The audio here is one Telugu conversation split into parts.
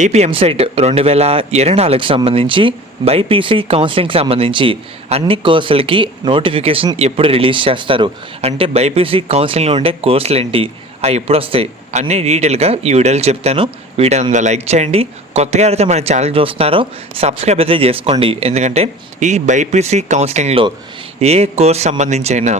ఏపీ ఎంసెట్ 2024కి సంబంధించి బైపీసీ కౌన్సిలింగ్కి సంబంధించి అన్ని కోర్సులకి నోటిఫికేషన్ ఎప్పుడు రిలీజ్ చేస్తారు, అంటే బైపీసీ కౌన్సిలింగ్లో ఉండే కోర్సులు ఏంటి, అవి ఎప్పుడు వస్తాయి అన్ని డీటెయిల్గా ఈ వీడియోలో చెప్తాను. వీడియో అంతా లైక్ చేయండి. కొత్తగా అయితే మన ఛానల్ చూస్తున్నారో సబ్స్క్రైబ్ అయితే చేసుకోండి. ఎందుకంటే ఈ బైపీసీ కౌన్సిలింగ్లో ఏ కోర్స్ సంబంధించి అయినా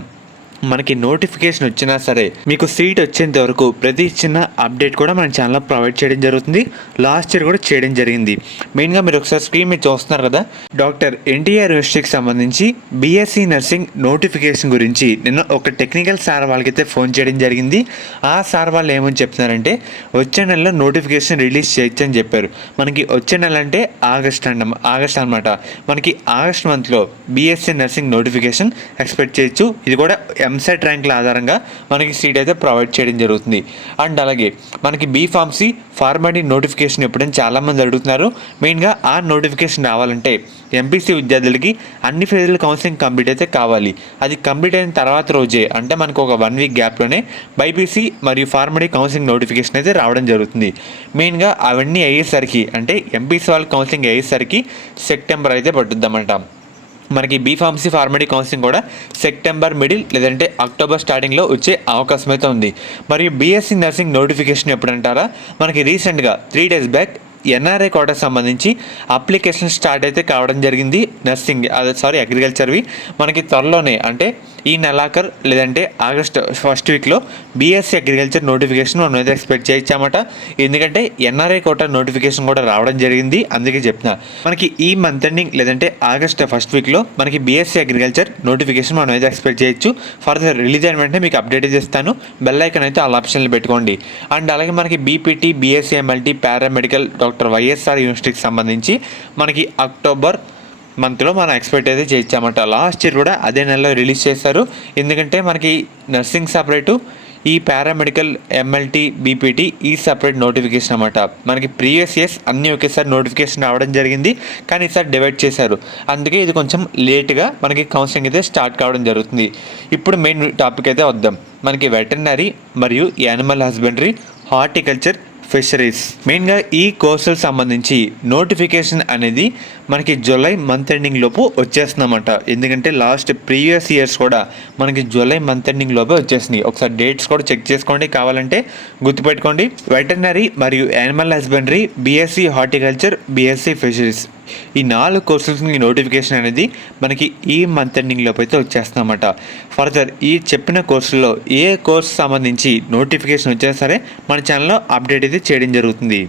మనకి నోటిఫికేషన్ వచ్చినా సరే మీకు సీట్ వచ్చేంత వరకు ప్రతి చిన్న అప్డేట్ కూడా మన ఛానల్లో ప్రొవైడ్ చేయడం జరుగుతుంది. లాస్ట్ ఇయర్ కూడా చేయడం జరిగింది. మెయిన్గా మీరు ఒకసారి స్క్రీన్ మీద చూస్తున్నారు కదా, డాక్టర్ ఎన్టీఆర్ యూనివర్సిటీకి సంబంధించి బీఎస్సీ నర్సింగ్ నోటిఫికేషన్ గురించి నిన్న ఒక టెక్నికల్ సార్ వాళ్ళకైతే ఫోన్ చేయడం జరిగింది. ఆ సార్ వాళ్ళు ఏమని చెప్తున్నారంటే వచ్చే నెలలో నోటిఫికేషన్ రిలీజ్ చేయొచ్చు అని చెప్పారు. మనకి వచ్చే నెల అంటే ఆగస్ట్ అనమాట. మనకి ఆగస్ట్ మంత్లో బీఎస్సీ నర్సింగ్ నోటిఫికేషన్ ఎక్స్పెక్ట్ చేయొచ్చు. ఇది కూడా ఎంసెట్ ర్యాంకుల ఆధారంగా మనకి సీట్ అయితే ప్రొవైడ్ చేయడం జరుగుతుంది. అండ్ అలాగే మనకి బీఫార్మసీ ఫార్మడీ నోటిఫికేషన్ ఎప్పుడైనా చాలామంది అడుగుతున్నారు. మెయిన్గా ఆ నోటిఫికేషన్ రావాలంటే ఎంపీసీ విద్యార్థులకి అన్ని ఫేజ్ల కౌన్సిలింగ్ కంప్లీట్ అయితే కావాలి. అది కంప్లీట్ అయిన తర్వాత రోజే, అంటే మనకు ఒక 1 వీక్ గ్యాప్లోనే బైపీసీ మరియు ఫార్మడీ కౌన్సిలింగ్ నోటిఫికేషన్ అయితే రావడం జరుగుతుంది. మెయిన్గా అవన్నీ అయ్యేసరికి, అంటే ఎంపీసీ వాళ్ళ కౌన్సిలింగ్ అయ్యేసరికి సెప్టెంబర్ అయితే పట్టుద్దామంటాం. మనకి బీఫార్మసీ ఫార్మడీ కౌన్సిలింగ్ కూడా సెప్టెంబర్ మిడిల్ లేదంటే అక్టోబర్ స్టార్టింగ్లో వచ్చే అవకాశం అయితే ఉంది. మరియు బీఎస్సీ నర్సింగ్ నోటిఫికేషన్ ఎప్పుడంటారా, మనకి రీసెంట్గా 3 days బ్యాక్ ఎన్ఆర్ఐ కోటాకు సంబంధించి అప్లికేషన్ స్టార్ట్ అయితే కావడం జరిగింది. అగ్రికల్చర్వి మనకి త్వరలోనే, అంటే ఈ నెలాఖరు లేదంటే ఆగస్ట్ ఫస్ట్ వీక్లో బీఎస్సీ అగ్రికల్చర్ నోటిఫికేషన్ మనం అయితే ఎక్స్పెక్ట్ చేయొచ్చామట. ఎందుకంటే ఎన్ఆర్ఐ కోటా నోటిఫికేషన్ కూడా రావడం జరిగింది. అందుకే చెప్తున్నా, మనకి ఈ మంత్ ఎండింగ్ లేదంటే ఆగస్ట్ ఫస్ట్ వీక్లో మనకి బీఎస్సీ అగ్రికల్చర్ నోటిఫికేషన్ మనం అయితే ఎక్స్పెక్ట్ చేయొచ్చు. ఫర్దర్ రిలీజ్ అయిన వెంటనే మీకు అప్డేట్ అయితే ఇస్తాను. బెల్ ఐకాన్ అయితే ఆల్ ఆప్షన్లు పెట్టుకోండి. అండ్ అలాగే మనకి BPT, BSc MLT, paramedical doctor YSR యూనివర్సిటీకి సంబంధించి మనకి అక్టోబర్ మంత్లో మనం ఎక్స్పెక్ట్ అయితే చేయించామంట. లాస్ట్ ఇయర్ కూడా అదే నెలలో రిలీజ్ చేశారు. ఎందుకంటే మనకి నర్సింగ్ సపరేటు, ఈ పారామెడికల్, ఎంఎల్టీ, బీపీటీ ఈ సపరేట్ నోటిఫికేషన్ అన్నమాట. మనకి ప్రీవియస్ ఇయర్స్ అన్నీ ఒకేసారి నోటిఫికేషన్ రావడం జరిగింది, కానీ ఈసారి డివైడ్ చేశారు. అందుకే ఇది కొంచెం లేట్గా మనకి కౌన్సిలింగ్ అయితే స్టార్ట్ కావడం జరుగుతుంది. ఇప్పుడు మెయిన్ టాపిక్ అయితే వద్దాం. మనకి వెటర్నరీ మరియు యానిమల్ హస్బెండరీ, హార్టికల్చర్, ఫిషరీస్, మెయిన్గా ఈ కోర్సులకు సంబంధించి నోటిఫికేషన్ అనేది మనకి జూలై మంత్ ఎండింగ్ లోపు వచ్చేస్తుందన్నమాట. ఎందుకంటే లాస్ట్ ప్రీవియస్ ఇయర్స్ కూడా మనకి జూలై మంత్ ఎండింగ్ లోపే వచ్చేసింది. ఒకసారి డేట్స్ కూడా చెక్ చేసుకోండి, కావాలంటే గుర్తుపెట్టుకోండి. వెటర్నరీ మరియు animal husbandry, BSc horticulture, BSc fisheries, ఈ 4 కోర్సులకి నోటిఫికేషన్ అనేది మనకి ఈ మంత్ ఎండింగ్ లోపు అయితే వచ్చేస్తుందన్నమాట. ఫర్దర్ ఈ చెప్పిన కోర్సుల్లో ఏ కోర్సు సంబంధించి నోటిఫికేషన్ వచ్చినా సరే మన ఛానల్లో అప్డేట్ అయితే చేయడం జరుగుతుంది.